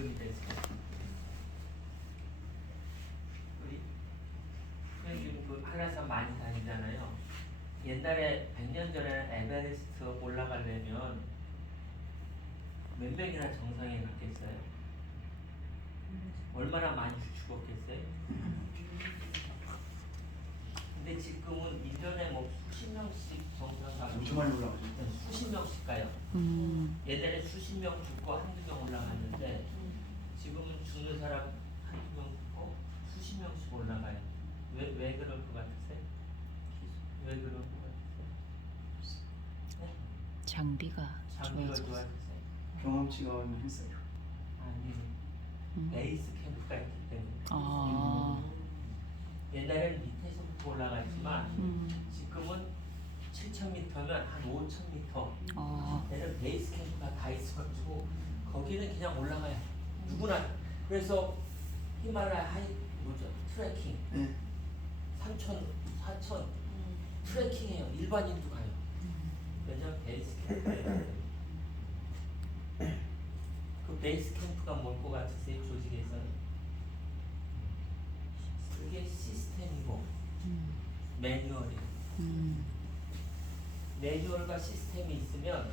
지금이 됐어요. 우리 지금 그 한라산 많이 다니잖아요. 옛날에 100년 전에 에베레스트 올라가려면 몇 명이나 정상에 갔겠어요? 얼마나 많이 죽었겠어요? 근데 지금은 1년에 뭐 수십 명씩 정상 가고 엄청 많이 올라가죠. 수십 명씩 가요. 옛날에 수십 명 죽고 한두 명 올라갔는데 지금은 죽는 사람 한두 명 죽고 수십 명씩 올라가요. 왜 그럴 것 같으세요? 왜 그럴 것 같으세요? 장비가 장비가 좋아졌어. 좋아졌어요? 경험치가 했어요. 아니, 베이스 캠프가 있기 때문에. 아, 옛날에는 밑에서부터 올라갔지만 지금은 7,000m면 한 5,000m. 아, 얘는 베이스 캠프가 다 있어가지고 거기는 그냥 올라가요. 누구나. 그래서 히말라야 하이 뭐죠? 트레킹. 네. 3,000, 4,000 트레킹해요. 일반인도 가요. 왜냐면 베이스 캠프예요. 그 베이스 캠프가 뭘 것 같으세요? 조직에서는? 그게 시스템이고 매뉴얼이에요. 매뉴얼과 시스템이 있으면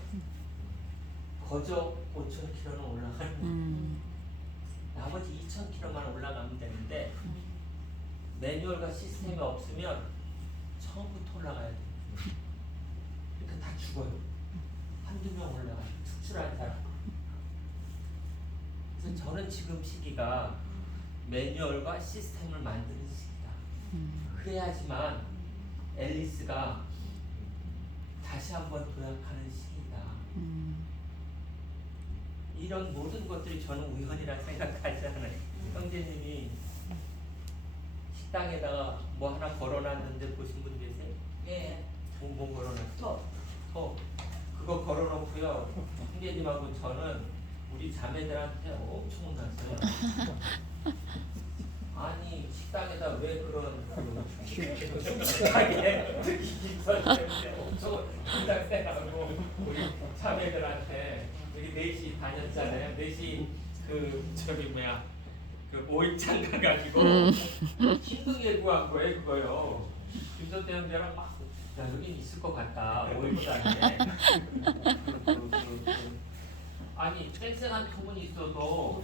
거저 5,000km는 올라가는 나머지 2,000km만 올라가면 되는데 매뉴얼과 시스템이 없으면 처음부터 올라가야 돼요. 그러니까 다 죽어요. 한두 명 올라가요. 특출한 사람. 그래서 저는 지금 시기가 매뉴얼과 시스템을 만드는 시기다. 그래야지만 앨리스가 다시 한번 도약하는 시기다. 이런 모든 것들이 저는 우연이라 생각하지 않아요. 형제님이 식당에다가 뭐 하나 걸어놨는데 보신 분 계세요? 예. 뭐 걸어놨어? 그거 걸어놓고요. 형제님하고 저는 우리 자매들한테 엄청 혼났어요. 아니 식당에다 왜 그런 식당에 엄청 혼났대라고 우리 자매들한테 여기 4시 다녔잖아요. 4시 그 저기 뭐야 그 5일장 가가지고 힘들게 구한 거예요 그거요. 김선태 형제랑 막 야, 여긴 있을 것 같다. 5일장에 아니 쌩쌩한 톱은 있어도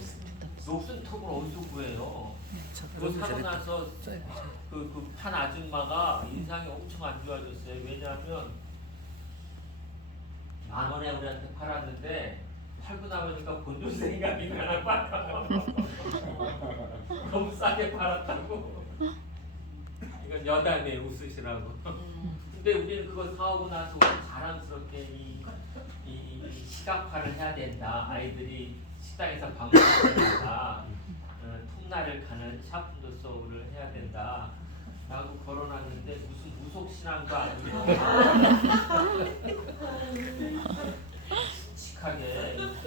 녹슨 톱을 어디서 구해요? 그거 사고 나서 그 판 아줌마가 인상이 엄청 안 좋아졌어요. 왜냐하면 10,000원에 우리한테 팔았는데 팔고 나오니까 본전 생각이 나나 봐. 너무 싸게 팔았다고. 이건 여담에 웃으시라고. 근데 우리는 그거 사오고 나서 자랑스럽게 이 시각화를 해야 된다. 아이들이 식당에서 밥 먹어야 된다. 톱날을 가는 샤프도 소울을 해야 된다. 라고 걸어놨는데 무슨 무속신앙도 아니고 칙하게 그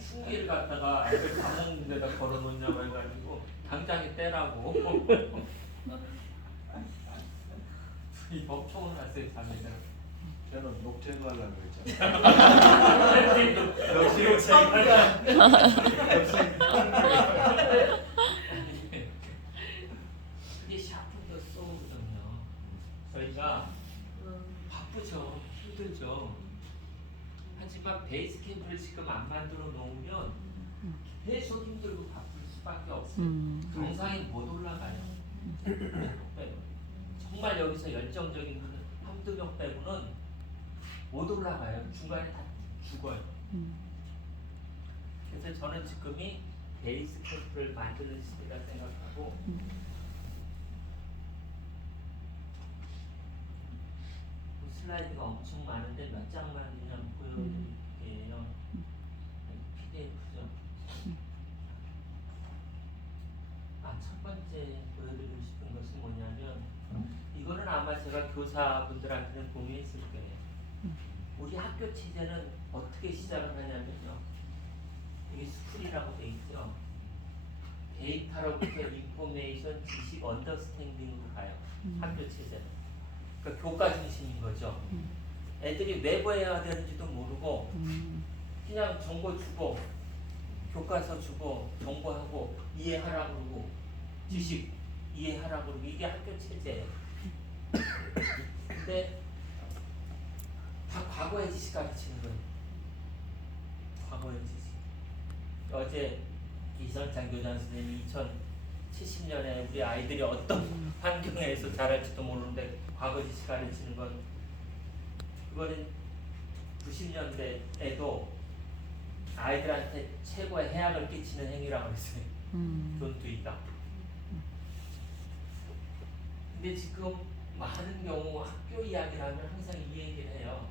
흉기를 갖다가 애들 밥 먹는 데다 걸어놓냐고 해가지고 당장에 떼라고 이 법총을 났어요 자매들. 저는 녹제도 하려고 했잖아요. 역시 녹제가 이게 샤프도 소울거든요. 저희가 바쁘죠, 힘들죠. 하지만 베이스 캠프를 지금 안 만들어 놓으면 계속 힘들고 바쁠 수밖에 없어요. 정상에 못 올라가요. 정말 여기서 열정적인 분은 한두 명 빼고는 못 올라가요. 중간에 다 죽어요. 그래서 저는 지금이 베이스 캠프를 만드는 시기라 생각하고 슬라이드가 엄청 많은데 몇 장만 그냥 보여드릴게요. PDF죠. 첫 번째 보여드리고 싶은 것은 뭐냐면 이거는 아마 제가 교사분들한테는 공유했을 거예요. 우리 학교 체제는 어떻게 시작을 하냐면요. 여기 스쿨이라고 돼 있죠. 데이터로부터 인포메이션, 지식, 언더스탠딩으로 가요. 학교 체제는. 그러니까 교과 중심인 거죠. 애들이 왜 배워야 되는지도 모르고 그냥 정보 주고 교과서 주고 정보하고 이해하라고 그러고 지식 이해하라고 그러고 이게 학교 체제예요. 근데 다 과거의 지식 가르치는 거예요. 과거의 지식. 어제 이선창 교장 선생님이 2070년에 우리 아이들이 어떤 환경에서 자랄지도 모르는데 과거 지식 가르치는 건 그거는 90년대에도 아이들한테 최고의 해악을 끼치는 행위라고 했어요. 존투이다. 근데 지금 많은 경우 학교 이야기를 하면 항상 이 얘기를 해요.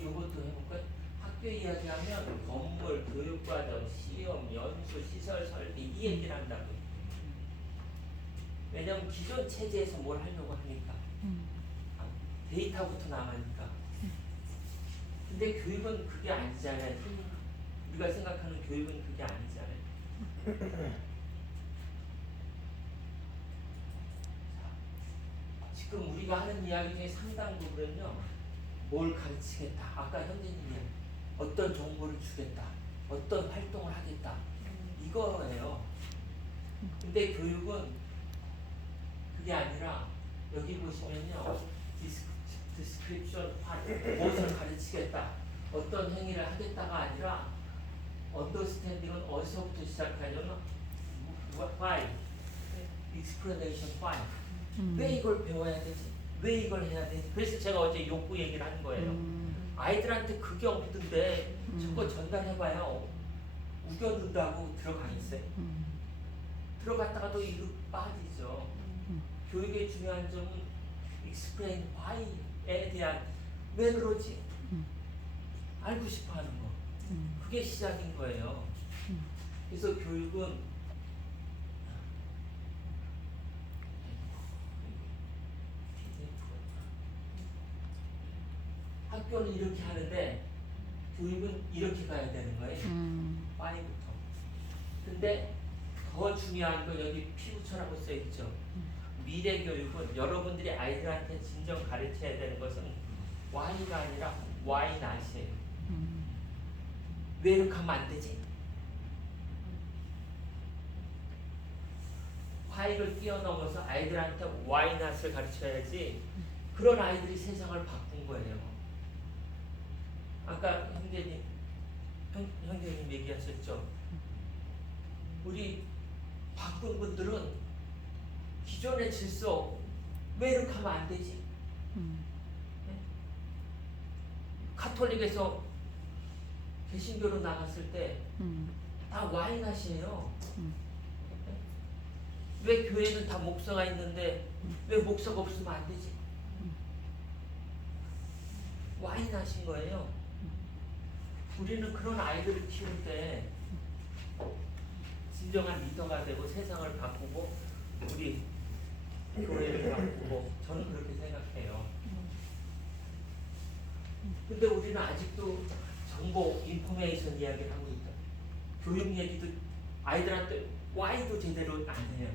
이것도 해볼까요? 학교 이야기하면 건물, 교육과정, 시험, 연수, 시설 설비 이 얘기를 한다고요. 왜냐하면 기존 체제에서 뭘 하려고 하니까 데이터부터 나가니까. 근데 교육은 그게 아니잖아요. 우리가 생각하는 교육은 그게 아니잖아요. 지금 우리가 하는 이야기 중에 상당 부분은요, 뭘 가르치겠다. 아까 형제님이 어떤 정보를 주겠다. 어떤 활동을 하겠다. 이거예요. 근데 교육은 그게 아니라 여기 보시면요, 디스크립션 무엇을 가르치겠다. 어떤 행위를 하겠다가 아니라 언더스탠딩은 어디서부터 시작하냐면 why, explanation why. 왜 이걸 배워야 되지? 왜 이걸 해야 되지? 그래서 제가 어제 욕구 얘기를 한 거예요. 아이들한테 그게 없던데 저거 전달해봐야 우겨둔다고 들어가겠어요? 들어갔다가도 이거 빠지죠. 교육의 중요한 점은 explain why에 대한 왜 그러지? 알고 싶어하는 거. 그게 시작인 거예요. 그래서 교육은 학교는 이렇게 하는데 교육은 이렇게 가야 되는 거예요. why부터. 근데 더 중요한 건 여기 피부처라고 써 있죠. 미래 교육은 여러분들이 아이들한테 진정 가르쳐야 되는 것은 why가 아니라 why not이에요. 왜 이렇게 하면 안 되지? why를 뛰어넘어서 아이들한테 why not을 가르쳐야지. 그런 아이들이 세상을 바꾼 거예요. 아까 형제님 얘기하셨죠. 우리 바꾼 분들은 기존의 질서 왜 이렇게 하면 안 되지? 가톨릭에서 개신교로 나갔을 때 다 와이낫이에요. 왜 교회는 다 목사가 있는데 왜 목사가 없으면 안 되지? 와이낫인 거예요. 우리는 그런 아이들을 키울 때 진정한 리더가 되고 세상을 바꾸고 우리 교회를 바꾸고 저는 그렇게 생각해요. 근데 우리는 아직도 정보, 인포메이션 이야기를 하고 있다. 교육 얘기도 아이들한테 Y도 제대로 안 해요.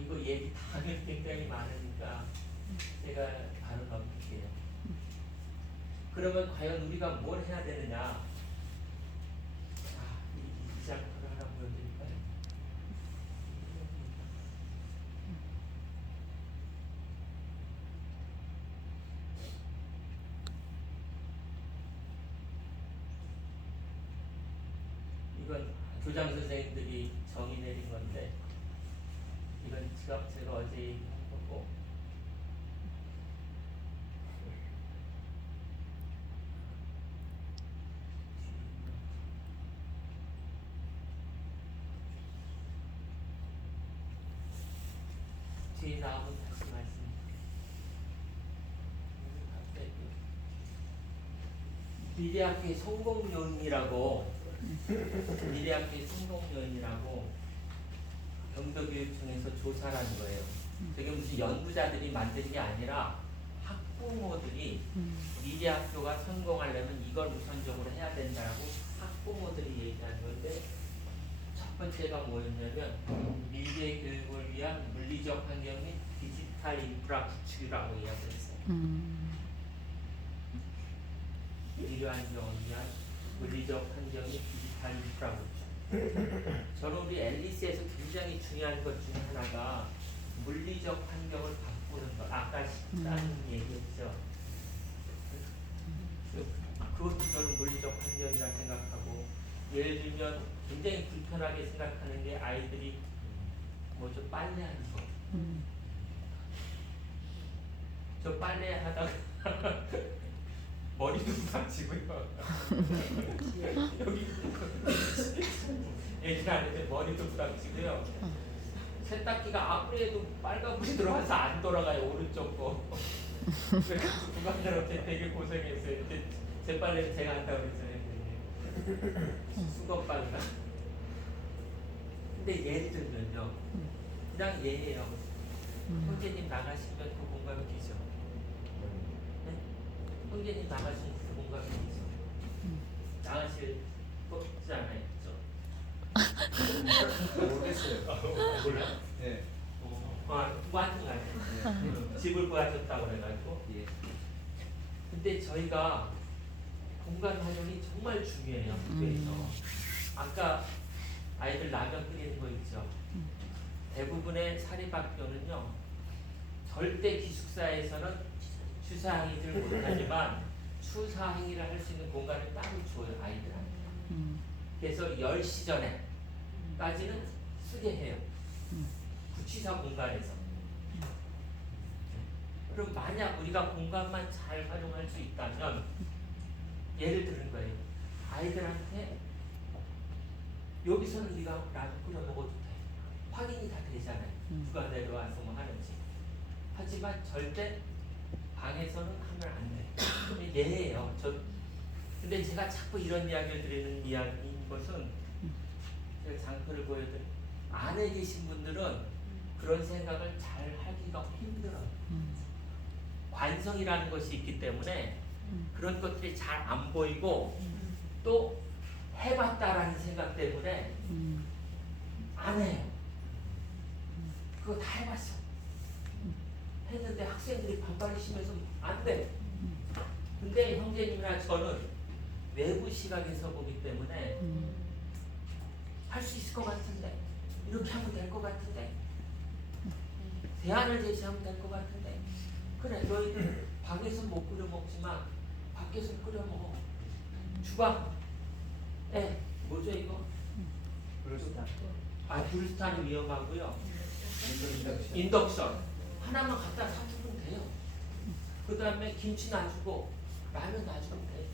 이거 얘기 다 하면 굉장히 많으니까 제가 바로 넘길게요. 그러면 과연 우리가 뭘 해야 되느냐? 이 장표를 하나 보여드릴까요? 이건 교장 선생님들이 정의 내린 건데 이건 제가 어제 얘기한 거고 뒤에 나오면 다시 말씀드릴게요. 미래학교의 성공 요인이라고 미래학교의 성공 요인이라고 경도교육청에서 조사를 한 거예요. 되게 무슨 연구자들이 만든 게 아니라 학부모들이 미래 학교가 성공하려면 이걸 우선적으로 해야 된다고 학부모들이 얘기하는 건데, 첫 번째가 뭐였냐면 미래 교육을 위한 물리적 환경 및 디지털 인프라 구축이라고 이야기했어요. 미래 환경을 위한 물리적 환경 및 디지털 인프라 구축. 저는 우리 앨리스에서 굉장히 중요한 것 중에 하나가 물리적 환경을 바꾸는 것. 아까 식단 얘기했죠. 그것도 저는 물리적 환경이라 생각하고, 예를 들면 굉장히 불편하게 생각하는 게 아이들이 뭐죠, 빨래하는 거. 저 빨래하다가 머리도 부닥치고요. 여기 얘기는 안 했는데 머리도 부닥치고요. 세탁기가 아무리 해도 빨간불이 들어가서 안 돌아가요, 오른쪽 거. 그래서 부관들한테 되게 고생했어요. 제 빨래는 제가 한다고 그랬잖아요. 수건 빨래가. 근데 예를 들면요, 그냥 예예요. 형제님 나가시면 그 공감이 되죠. 네? 형제님 나가시면 그 공감이 되죠. 나가실 거잖아요, 그죠? 모르겠어요. 몰라? 네. 완전 가요. 집을 구하셨다고 그래가지고. 예. 근데 저희가 공간 활용이 정말 중요해요. 그래서 아까 아이들 라면 끓이는 거 있죠. 대부분의 사립학교는요, 절대 기숙사에서는 주사행위를 못하지만 추사행위를 할 수 있는 공간을 따로 줘요, 아이들한테. 그래서 10시 전에까지는 쓰게 해요. 구치사 공간에서. 그럼 만약 우리가 공간만 잘 활용할 수 있다면, 예를 드는 거예요. 아이들한테 여기서는 네가 라면 끓여 먹어도 돼. 확인이 다 되잖아요. 누가 내려와서 뭐 하는지. 하지만 절대 방에서는 하면 안 돼. 예예요. 근데 제가 자꾸 이런 이야기를 드리는 이야기인 것은, 제가 장표를 보여드린 안에 계신 분들은 그런 생각을 잘 하기가 힘들어요. 관성이라는 것이 있기 때문에 그런 것들이 잘 안 보이고, 또 해봤다라는 생각 때문에 안 해요. 그거 다 해봤어. 했는데 학생들이 반발이 심해서 안 돼. 근데 형제님이나 저는 외부 시각에서 보기 때문에 할 수 있을 것 같은데, 이렇게 하면 될 것 같은데, 대안을 제시하면 될 것 같은데, 그래 너희들 방에서 못 끓여 먹지만 밖에서 끓여 먹어. 주방에 뭐죠 이거? 브루스타는 위험하고요. 인덕션 하나만 갖다 놔주면 돼요. 그 다음에 김치 놔주고 라면 놔주면 돼요.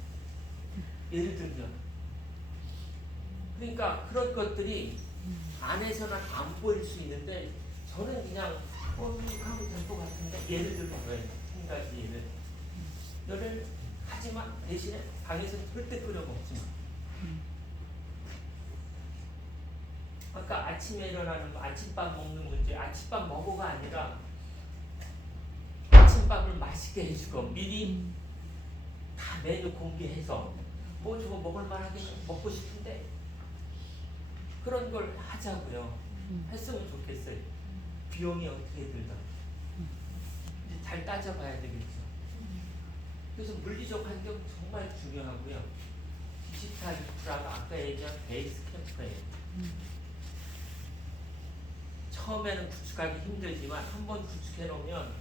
예를 들면. 그러니까 그런 것들이 안에서는 안 보일 수 있는데, 저는 그냥 하면 될 것 같은데, 예를 들면 거예요. 한 가지 예를 하지만 대신에 방에서 절대 끓여 먹지 마. 아까 아침에 일어나는 아침밥 먹는 문제, 아침밥 먹어가 아니라 아침밥을 맛있게 해주고, 미리 다 메뉴 공개해서 뭐 저거 먹을 만하게 먹고 싶은데 그런 걸 하자고요. 했으면 좋겠어요. 비용이 어떻게 들다. 잘 따져봐야 되겠죠. 그래서 물리적 환경 정말 중요하고요. 디지털 인프라가 아까 얘기한 베이스 캠프예요. 처음에는 구축하기 힘들지만 한번 구축해 놓으면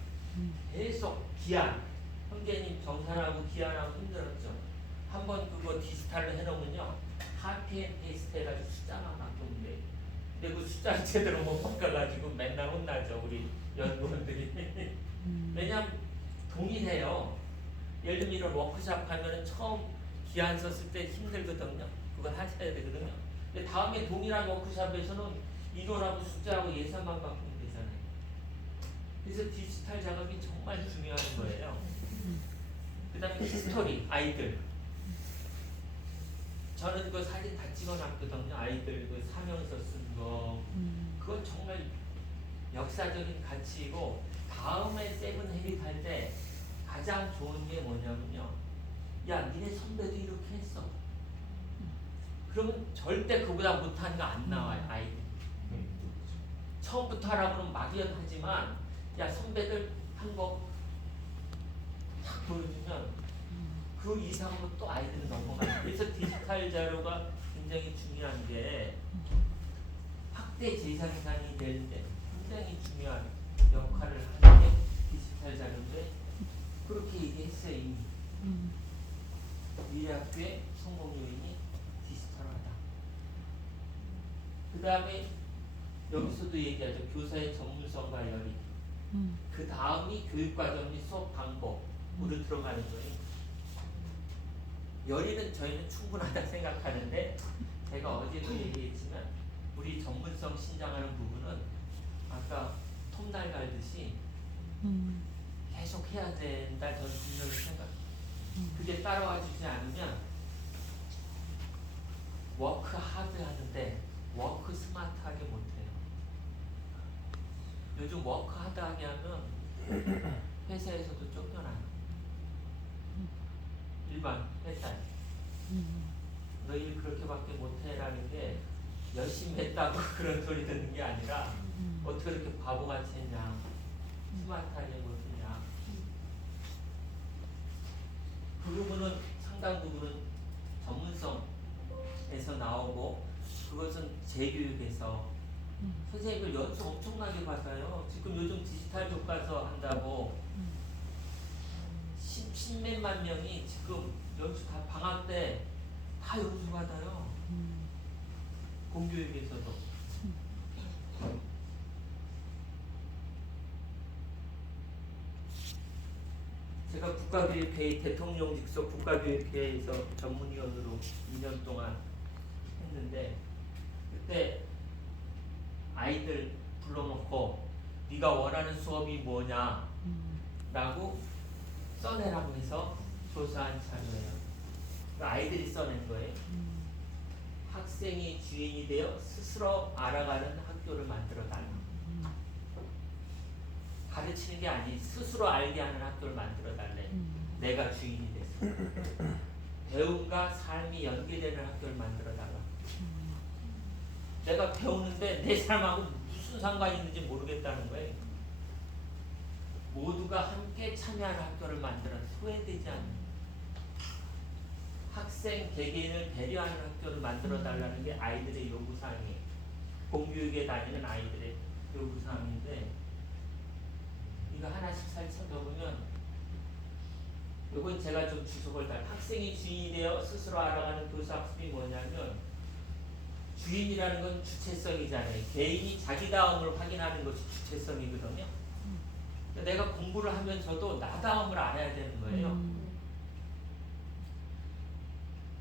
계속 기한, 형제님 정산하고 기한하고 힘들었죠. 한번 그거 디지털로 해놓으면요, 카피 앤 페이스트 해가지고 숫자만 바꾸면 돼요. 근데 그 숫자를 제대로 못 바꿔가지고 맨날 혼나죠, 우리 연구원들이. 왜냐면 동일해요. 예를 들면 이런 워크샵 하면은 처음 기한 썼을 때 힘들거든요. 그걸 하셔야 되거든요. 근데 다음에 동일한 워크샵에서는 인원하고 숫자하고 예산만 바꾸면 되잖아요. 그래서 디지털 작업이 정말 중요한 거예요. 그 다음에 히스토리, 아이들. 저는 그 사진 다 찍어놨거든요. 아이들 그 사명서 쓴 거. 그건 정말 역사적인 가치이고 다음에 세븐 헤빗 할 때 가장 좋은 게 뭐냐면요. 야, 니네 선배도 이렇게 했어. 그러면 절대 그보다 못하는 거 안 나와요, 아이들. 처음부터 하라고 하면 막연하지만 야, 선배들 한 거 딱 보여주면 그 이상으로 또 아이들은 넘어가요. 그래서 디지털 자료가 굉장히 중요한 게 학대 재생산이 될 때 굉장히 중요한 역할을 하는 게 디지털 자료인데 그렇게 얘기했어요. 이미 미래학교의 성공 요인이 디지털하다. 그 다음에 여기서도 얘기하죠. 교사의 전문성과 열의. 그 다음이 교육과정 및 수업 방법으로 들어가는 거예요. 열의는 저희는 충분하다 생각하는데 제가 어제도 얘기했지만 우리 전문성 신장하는 부분은 아까 톱날 갈듯이 계속 해야 된다. 저는 분명히 생각해요. 그게 따라와 주지 않으면 워크 하드 하는데 워크 스마트하게 못해요. 요즘 워크 하드하게 하면 회사에서도 쫓겨나요. 일반 회사에. 너 일 그렇게밖에 못해라는 게 열심히 했다고 그런 소리 듣는 게 아니라 어떻게 그렇게 바보같이 했냐, 스마트하게 못했냐. 그 부분은 상당 부분은 전문성에서 나오고 그것은 재교육에서 선생님들 연수 엄청나게 받아요. 지금 요즘 디지털 교과서 한다고 십몇만 명이 지금 연수 다 방학 때 다 연수 받아요. 공교육에서도. 제가 국가교육회의 대통령 직속 국가교육회에서 전문위원으로 2년 동안 했는데 그때 아이들 불러놓고 네가 원하는 수업이 뭐냐 라고 써내라고 해서 조사한 자료예요. 아이들이 써낸 거예요. 학생이 주인이 되어 스스로 알아가는 학교를 만들어달라. 가르치는 게 아니 스스로 알게 하는 학교를 만들어달래. 내가 주인이 돼서. 배움과 삶이 연계되는 학교를 만들어달라. 내가 배우는데 내 삶하고 무슨 상관이 있는지 모르겠다는 거예요. 모두가 함께 참여하는 학교를 만들어 소외되지 않는 학생 개개인을 배려하는 학교를 만들어달라는 게 아이들의 요구사항이에요. 공교육에 다니는 아이들의 요구사항인데 이거 하나씩 살펴보면 이건 제가 좀 주석을 달 학생이 주인이 되어 스스로 알아가는 교사학습이 뭐냐면 주인이라는 건 주체성이잖아요. 개인이 자기다움을 확인하는 것이 주체성이거든요. 내가 공부를 하면서도 나다움을 알아야 되는 거예요.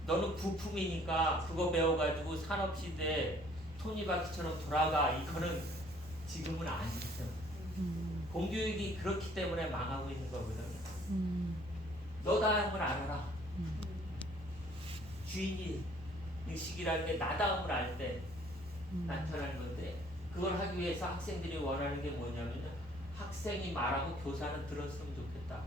너는 부품이니까 그거 배워가지고 산업시대 토니바퀴처럼 돌아가. 이거는 지금은 아니죠. 공교육이 그렇기 때문에 망하고 있는 거거든요. 너다움을 알아라. 주인이 의식이라는 게 나다움을 알 때 나타나는 건데 그걸 하기 위해서 학생들이 원하는 게 뭐냐면 학생이 말하고 교사는 들었으면 좋겠다.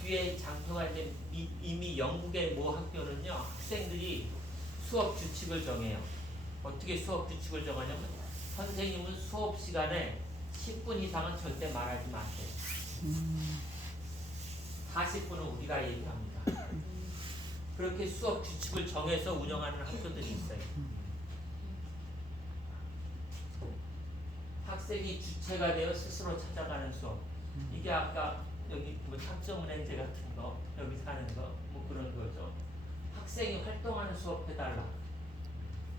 뒤에 장표가 이제 이미 영국의 모 학교는요 학생들이 수업 규칙을 정해요. 어떻게 수업 규칙을 정하냐면 선생님은 수업 시간에 10분 이상은 절대 말하지 마세요. 40분은 우리가 얘기합니다. 그렇게 수업 규칙을 정해서 운영하는 학교들이 있어요. 학생이 주체가 되어 스스로 찾아가는 수업. 이게 아까 여기 뭐 탑점은행제 같은 거, 여기 사는 거, 뭐 그런 거죠. 학생이 활동하는 수업 해달라.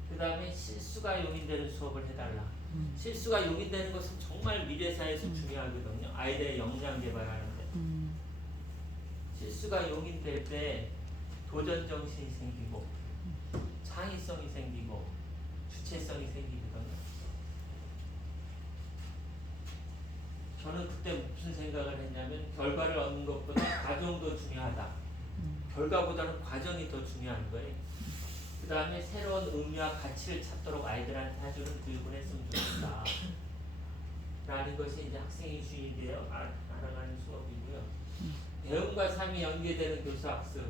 그 다음에 실수가 용인되는 수업을 해달라. 실수가 용인되는 것은 정말 미래사회에서 중요하거든요. 아이들의 역량 개발하는데. 실수가 용인될 때 도전정신이 생기고 창의성이 생기고 주체성이 생기거든요. 저는 그때 무슨 생각을 했냐면 결과를 얻는 것보다 과정도 중요하다. 결과보다는 과정이 더 중요한 거예요. 그 다음에 새로운 의미와 가치를 찾도록 아이들한테 해주는 교육을 했으면 좋겠다. 라는 것이 이제 학생의 주인이 되어 알아가는 수업이고요. 배움과 삶이 연계되는 교수학습.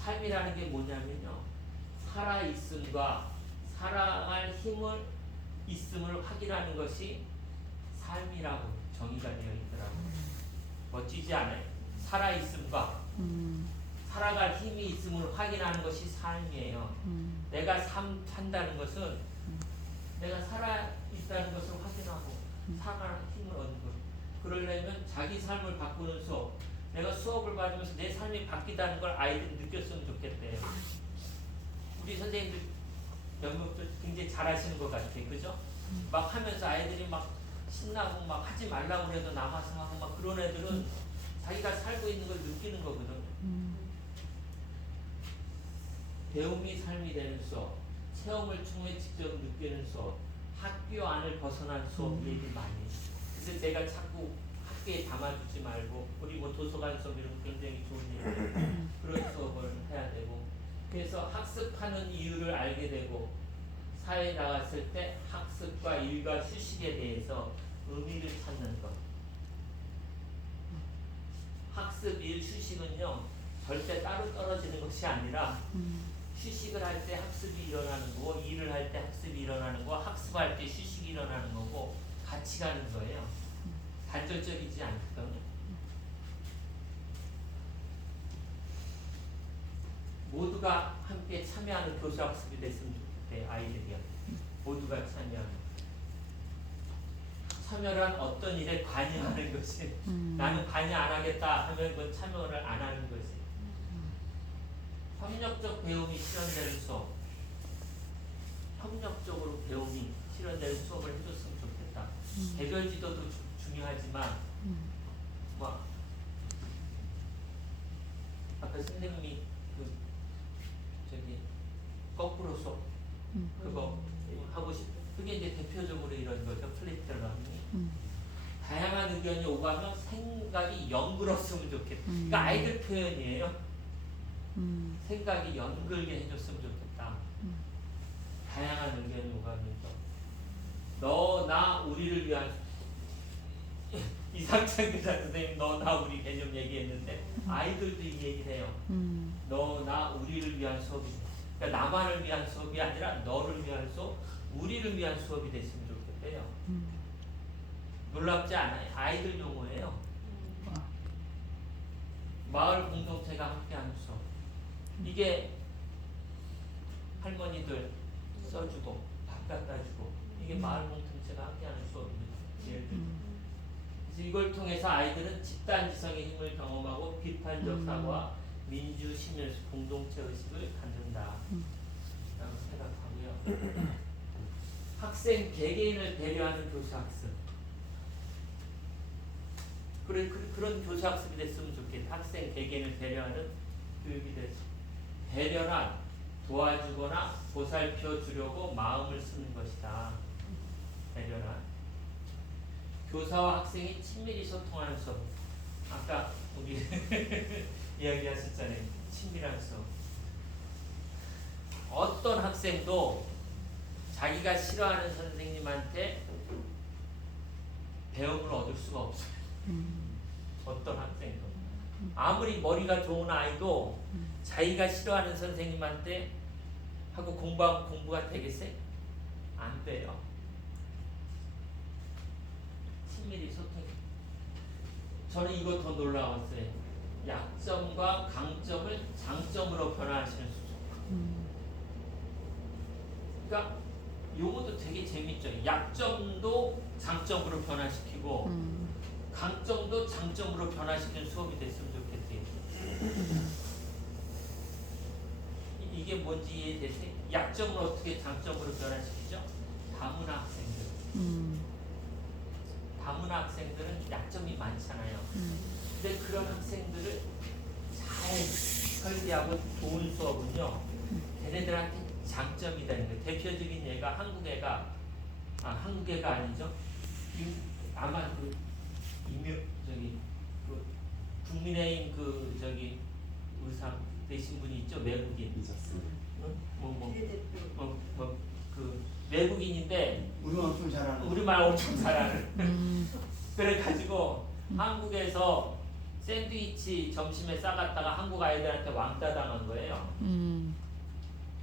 삶이라는 게 뭐냐면요. 살아있음과 살아갈 힘을 있음을 확인하는 것이 삶이라고 정의가 되어 있더라고요. 멋지지 않아요? 살아있음과 살아갈 힘이 있음을 확인하는 것이 삶이에요. 내가 산다는 것은 내가 살아있다는 것을 확인하고 살아갈 힘을 얻는 것. 그러려면 자기 삶을 바꾸는 수업. 내가 수업을 받으면서 내 삶이 바뀌다는 걸 아이들이 느꼈으면 좋겠대요. 우리 선생님들 몇몇도 굉장히 잘하시는 것 같아요. 그죠? 막 하면서 아이들이 막 신나고 막 하지 말라고 해도 남아서 하고 막 그런 애들은 자기가 살고 있는 걸 느끼는 거거든. 배움이 삶이 되는 수업, 체험을 통해 직접 느끼는 수업, 학교 안을 벗어난 수업 얘기 많이 해요. 근데 내가 자꾸 학교에 담아두지 말고 우리 뭐 도서관 수업 이런 거 굉장히 좋은 얘기 그런 수업을 해야 되고 그래서 학습하는 이유를 알게 되고 사회에 나갔을 때 학습과 일과 휴식에 대해서 의미를 찾는 것. 학습, 일, 휴식은요 절대 따로 떨어지는 것이 아니라 휴식을 할 때 학습이 일어나는 거고 일을 할 때 학습이 일어나는 거고 학습할 때 휴식이 일어나는 거고 같이 가는 거예요. 단절적이지 않거든요. 모두가 함께 참여하는 교수학습이 됐으면 좋겠대요. 아이들이요. 모두가 참여하는. 참여란 어떤 일에 관여하는 것이 나는 관여 안 하겠다 하면 그건 참여를 안 하는 것이. 협력적 배움이 실현되는 수업. 협력적으로 배움이 실현되는 수업을 해줬으면 좋겠다. 개별 지도도 중요하지만 뭐 아까 선생님이 그 저기 거꾸로 수업 그거 하고 싶. 그게 이제 대표적으로 이런 거죠. 플리트러닝이. 다양한 의견이 오가면 생각이 연글었으면 좋겠다. 그러니까 아이들 표현이에요. 생각이 연글게 해줬으면 좋겠다. 다양한 의견이 오가면서 너, 나, 우리를 위한 이상찬 기자 선생님 너, 나, 우리 개념 얘기했는데 아이들도 이 얘기를 해요. 너, 나, 우리를 위한 수업이 그러니까 나만을 위한 수업이 아니라 너를 위한 수업, 우리를 위한 수업이 됐으면 좋겠대요. 놀랍지 않아요? 아이들 용어예요. 마을 공동체가 함께하는 수업. 이게 할머니들 써주고 밥 갖다 주고 이게 마을 공동체가 함께하는 수업입니다. 예를 들어. 그래서 이걸 통해서 아이들은 집단지성의 힘을 경험하고 비판적 사고와 민주 시민 공동체 의식을 갖는다. 라고 생각하고요. 학생 개개인을 배려하는 교수학습. 그런 교수학습이 됐으면 좋겠다. 학생 개개인을 배려하는 교육이 됐으면. 배려란 도와주거나 보살펴 주려고 마음을 쓰는 것이다. 배려란 교사와 학생이 친밀히 소통하는 수업. 아까 우리 이야기하셨잖아요. 친밀한 수업. 어떤 학생도 자기가 싫어하는 선생님한테 배움을 얻을 수가 없어요. 어떤 학생도. 아무리 머리가 좋은 아이도 자기가 싫어하는 선생님한테 하고 공부하면 공부가 되겠어요? 안 돼요. 친밀히 소통. 저는 이거 더 놀라웠어요. 약점과 강점을 장점으로 변화하시는 수준. 그러니까 요것도 되게 재밌죠. 약점도 장점으로 변화시키고 강점도 장점으로 변화시키는 수업이 됐으면 좋겠대요. 이게 뭔지 이해되세요? 약점을 어떻게 장점으로 변화시키죠? 다문화 학생들. 다문화 학생들은 약점이 많잖아요. 근데 그런 학생들을 잘 설계하고 좋은 수업은요. 걔네들한테 장점이 되는 거예요. 대표적인 예가 한국 애가 아니죠. 아마 그 국민의힘 그 저기 의사 되신 분이 있죠, 외국인. 있었어요. 그 외국인인데 우리말 엄청 잘하는. 우리말 엄청 잘하는. 그래가지고 한국에서 샌드위치 점심에 싸갔다가 한국 아이들한테 왕따 당한 거예요.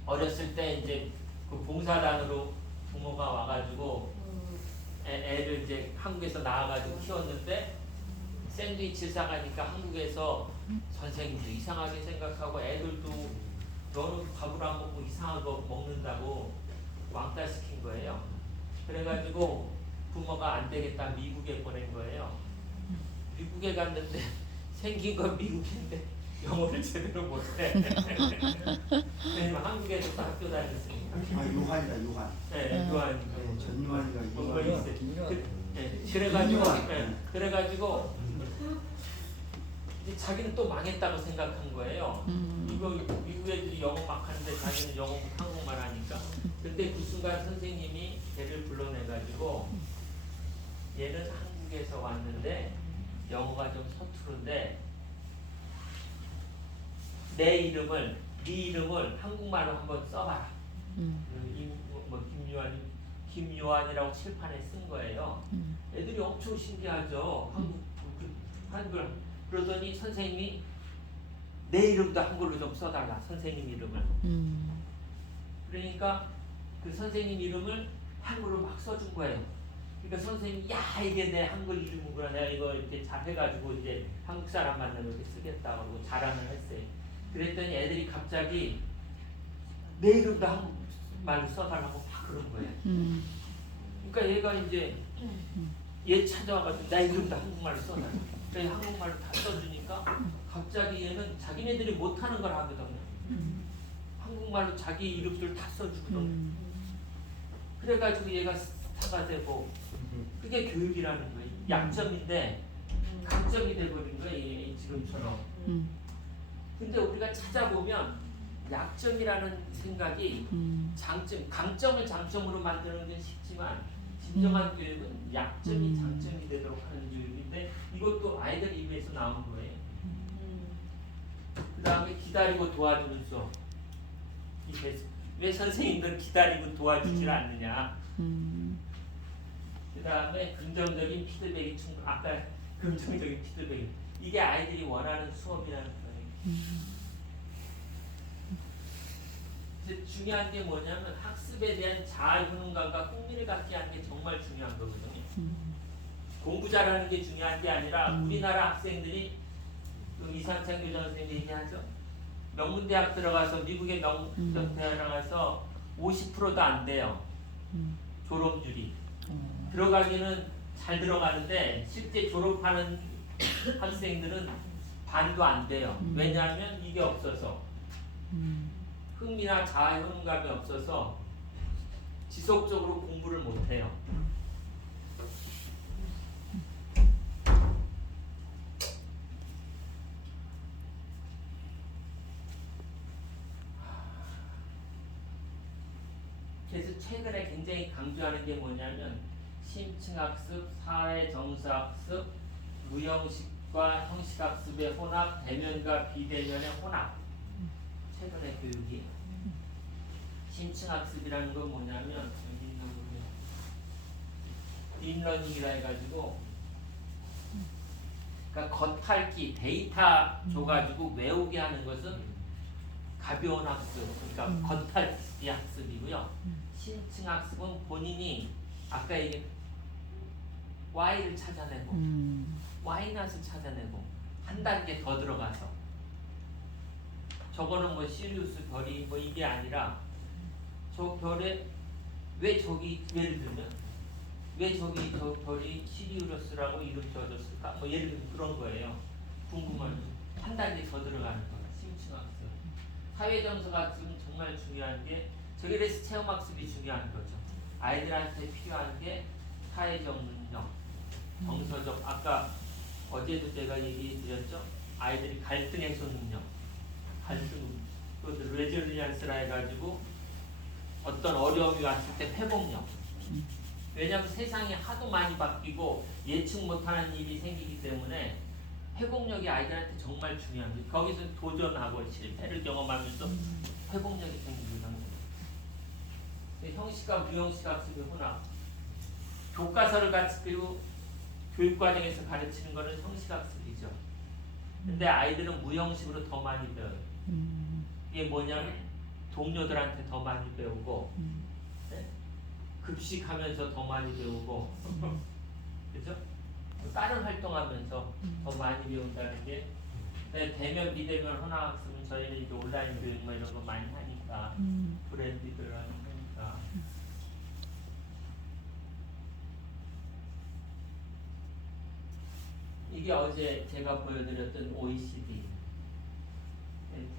어렸을 때 이제 그 봉사단으로 부모가 와가지고 애를 이제 한국에서 나와가지고 키웠는데 샌드위치를 싸가니까 한국에서 선생님도 이상하게 생각하고 애들도 너는 밥을 안 먹고 이상한 거 먹는다고 왕따 시킨 거예요. 그래가지고 부모가 안 되겠다 미국에 보낸 거예요. 미국에 갔는데 생긴 건 미국인데 영어를 제대로 못해. 왜냐면 한국에서 또 학교 다녔으니까. 아 요한이다 요한. 네, 요한. 네, 전요한이가 뭔가 요한. 있어요. 그래가지고 그래가지고 이제 자기는 또 망했다고 생각한 거예요. 이거 미국 애들이 영어 막 하는데 자기는 영어 한국말 하니까. 근데 그 순간 선생님이 걔를 불러내가지고 얘는 한국에서 왔는데 영어가 좀 서투른데 네 이름을 한국말로 한번 써봐라. 김요한이라고 칠판에 쓴 거예요. 애들이 엄청 신기하죠. 한글 그러더니 선생님이 내 이름도 한글로 좀 써달라. 선생님 이름을. 그러니까 그 선생님 이름을 한글로 막 써준 거예요. 그러니까 선생님이 야 이게 내 한글 이름이구나. 내가 이거 이렇게 잘해가지고 이제 한국 사람 만나면 이렇게 쓰겠다 그러고 자랑을 했어요. 그랬더니 애들이 갑자기 내 이름도 한국말로 써달라고 막 그런 거예요. 그러니까 얘가 이제 얘 찾아와가지고 내 이름도 한국말로 써달라. 그래서 한국말로 다 써주니까 갑자기 얘는 자기네들이 못하는 걸 하거든요. 한국말로 자기 이름들 다 써주거든. 그래가지고 얘가 스타가 되고 그게 교육이라는 거예요. 약점인데 강점이 돼버린 거예요. 지금처럼. 근데 우리가 찾아보면 약점이라는 생각이 강점을 장점으로 만드는 건 쉽지만 진정한 교육은 약점이 장점이 되도록 하는 교육인데 이것도 아이들 입에서 나온 거예요. 그 다음에 기다리고 도와주는 수업. 왜 선생님들 기다리고 도와주질 않느냐. 그 다음에 긍정적인 피드백이 아까 긍정적인 피드백 이게 아이들이 원하는 수업이라는 거예요. 이제 중요한 게 뭐냐면 학습에 대한 자아효능감과 흥미를 갖게 하는 게 정말 중요한 거거든요. 공부 잘하는 게 중요한 게 아니라 우리나라 학생들이 이상찬 교장 선생님 얘기하죠. 명문대학 들어가서 미국의 명문대학 들어가서 50%도 안 돼요. 졸업률이. 들어가기는 잘 들어가는데 실제 졸업하는 학생들은 반도 안 돼요. 왜냐하면 이게 없어서 흥미나 자아 효능감이 없어서 지속적으로 공부를 못해요. 그래서 최근에 굉장히 강조하는 게 뭐냐면 심층학습, 사회정서학습, 무형식과 형식학습의 혼합, 대면과 비대면의 혼합. 최근의 교육이 심층학습이라는 건 뭐냐면 여기 있는 부분에 딥러닝이라 해가지고 그러니까 겉핥기 데이터 줘가지고 외우게 하는 것은 가벼운 학습, 그러니까 겉핥기 학습이고요. 심층학습은 본인이 아까 얘기 Y를 찾아내고 Y낫을 찾아내고 한 단계 더 들어가서 저거는 뭐 시리우스 별이 뭐 이게 아니라 저 별에 왜 저기 예를 들면 왜 저기 저 별이 시리우스라고 이름 지어졌을까? 뭐 예를 들면 그런 거예요. 궁금한 한 단계 더 들어가는 거예요. 심층학습. 사회정서학습은 정말 중요한 게 저게 그래서 체험학습이 중요한 거죠. 아이들한테 필요한 게 사회적 능력, 정서적 아까 어제도 제가 얘기해 드렸죠. 아이들이 갈등 해소 능력, 갈등 그것을 레질리언스라 해가지고 어떤 어려움이 왔을 때 회복력. 왜냐하면 세상이 하도 많이 바뀌고 예측 못하는 일이 생기기 때문에 회복력이 아이들한테 정말 중요합니다. 거기서 도전하고 실패를 경험하면서 회복력이 생기는 겁니다. 형식학, 무형식학습의 혼합. 교과서를 가지고 교육과정에서 가르치는 것은 형식학습이죠. 근데 아이들은 무형식으로 더 많이 배워요. 이게 뭐냐면 동료들한테 더 많이 배우고 네? 급식하면서 더 많이 배우고 그죠? 다른 활동하면서 더 많이 배운다는 게 네, 대면 비대면 혼합학습은 저희는 이제 온라인 교육 뭐 이런 거 많이 하니까 브랜드들 하니까 이게 어제 제가 보여드렸던 OECD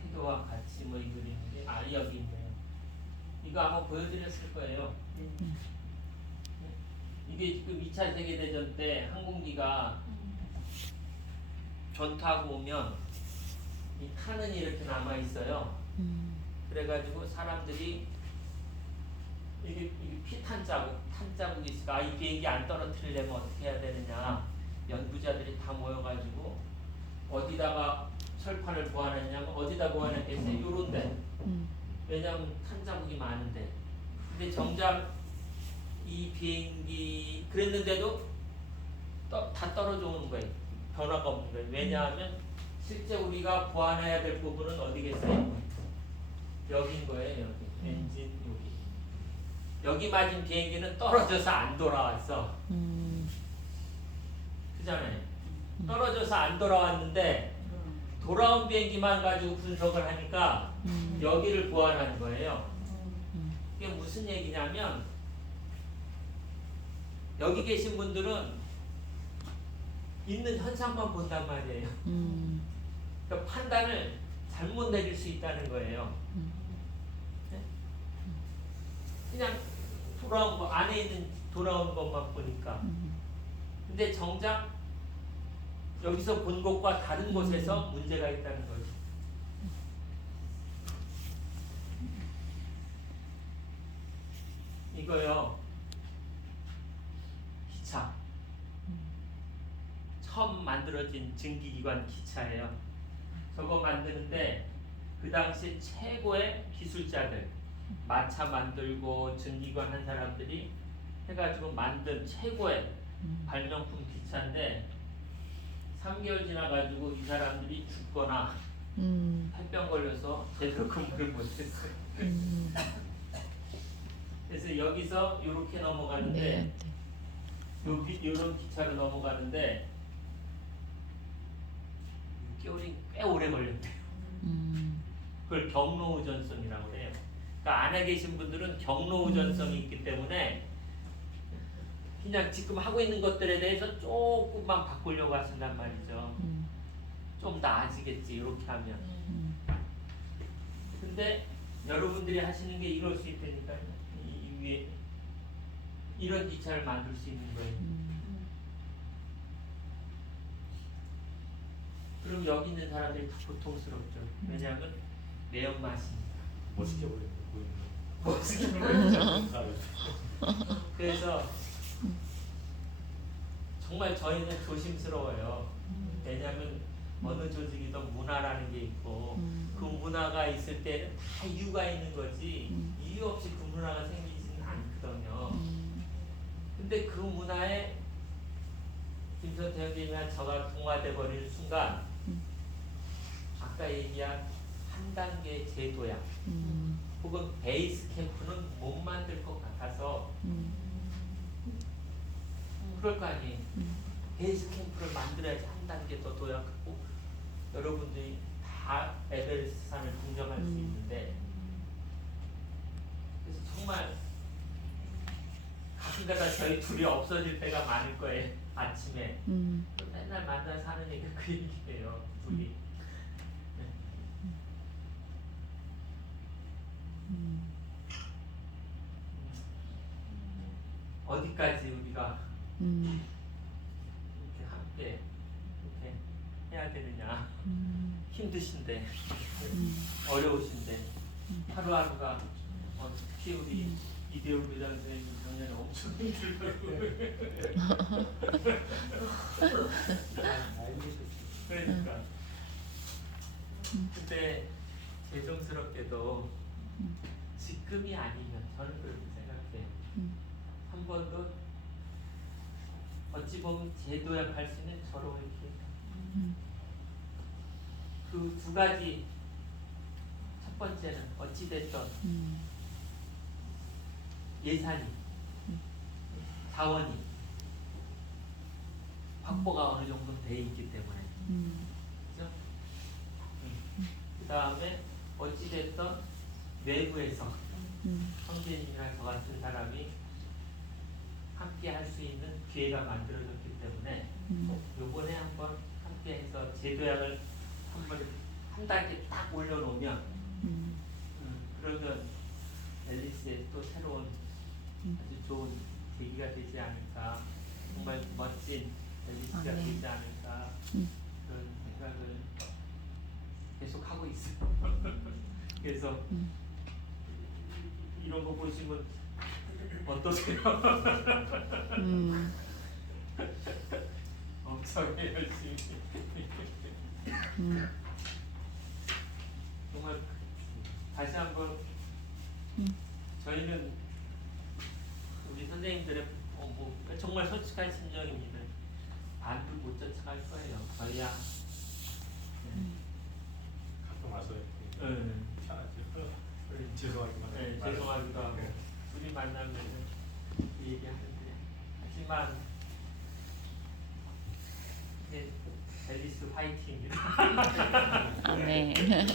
태도와 같이 뭐 이 그림인데 여기 있네요. 이거 한번 보여드렸을 거예요. 이게 지금 2차 세계대전 때 항공기가 전투하고 오면 이 탄은 이렇게 남아 있어요. 그래가지고 사람들이 이게 피탄 자국이 있으니까 이 비행기 안 떨어뜨리려면 어떻게 해야 되느냐. 연구자들이 다 모여가지고 어디다가 철판을 보관했냐면 어디다 보관했겠어요? 요런데. 왜냐하면 탄 자국이 많은데. 근데 정작 이 비행기 그랬는데도 다 떨어져 오는 거예요. 변화가 없는 거예요. 왜냐하면 실제 우리가 보완해야 될 부분은 어디겠어요? 여기인 거예요. 여기 엔진 여기 맞은 비행기는 떨어져서 안 돌아왔어. 그잖아요. 떨어져서 안 돌아왔는데 돌아온 비행기만 가지고 분석을 하니까 여기를 보완하는 거예요. 이게 무슨 얘기냐면 여기 계신 분들은 있는 현상만 본단 말이에요. 그러니까 판단을 잘못 내릴 수 있다는 거예요. 네? 그냥 돌아온 거 안에 있는 돌아온 것만 보니까. 근데 정작 여기서 본 것과 다른 곳에서 문제가 있다는 거죠. 이거요. 기차. 처음 만들어진 증기기관 기차예요. 저거 만드는데 그 당시 최고의 기술자들, 마차 만들고 증기관 한 사람들이 해가지고 만든 최고의 발명품 기차인데 3개월 지나가지고 이 사람들이 죽거나 폐병 걸려서 제대로 근무를 못했어요. 그래서 여기서 이렇게 넘어가는데 여기 이런 기차로 넘어가는데 6개월이 꽤 오래 걸렸대요. 그걸 경로우전성이라고 해요. 그러니까 안에 계신 분들은 경로우전성이 있기 때문에 그냥 지금 하고 있는 것들에 대해서 조금만 바꾸려고 하신단 말이죠. 좀 나아지겠지 이렇게 하면. 근데 여러분들이 하시는 게 이럴 수 있다니까요. 이 위에 이런 기차를 만들 수 있는 거예요. 그럼 여기 있는 사람들이 다 고통스럽죠. 왜냐하면 매운맛이니까. 멋있게 보이는 멋있게 보이죠. 그래서 정말 저희는 조심스러워요. 왜냐하면 어느 조직이든 문화라는 게 있고 그 문화가 있을 때는 다 이유가 있는 거지 이유 없이 그 문화가 생기지는 않거든요. 근데 그 문화에 김선태 형님이나 저가 동화돼 버리는 순간 아까 얘기한 한 단계 제도야 혹은 베이스 캠프는 못 만들 것 같아서 그럴 거 아니에요. 베이스 캠프를 만들어야지 한 단계 더 도약하고 여러분들이 다 에베레스트 산을 등정할 수 있는데 그래서 정말 가끔가다 저희 둘이 없어질 때가 많을 거예요. 아침에 맨날 만나서 하는 얘기가 그 얘기예요. 둘이. 어디까지 우리가 이렇게 함께 이렇게 해야 되느냐. 힘드신데 어려우신데 하루하루가 특히 우리 이대훈 부장 선생님 작년에 엄청 힘들더라고요. 그래 근데 죄송스럽게도 지금이 아니면 저는 그렇게 생각해요. 한 번도 어찌 보면 재도약할 수 있는 저로의 기회. 그 두 가지. 첫 번째는 어찌 됐든 예산이 자원이 확보가 어느 정도 돼 있기 때문에 그죠? 그 다음에 어찌됐든 외부에서 성재님이나 저 같은 사람이 함께 할 수 있는 기회가 만들어졌기 때문에 요번에 한번 함께 해서 제도약을 한번 한 단계 딱 올려놓으면 그러면 앨리스의 또 새로운 아주 좋은 계기가 되지 않을까, 정말 멋진 앨리스가 네. 되지 않을까 그런 생각을 계속 하고 있어요. 그래서 이런 거 보시면 어떠세요? 엄청 열심히 정말 다시 한번 저희는 우리 선생님들의 정말 솔직한 심정입니다. 반도 못 쫓아갈 거예요. 저희야. 가끔 와서 네. 편하죠. 죄송하기만 네, 죄송하기도 하고 둘이 만나면 그 얘기하는데 하지만 이제 앨리스 화이팅입니다. 네. 정말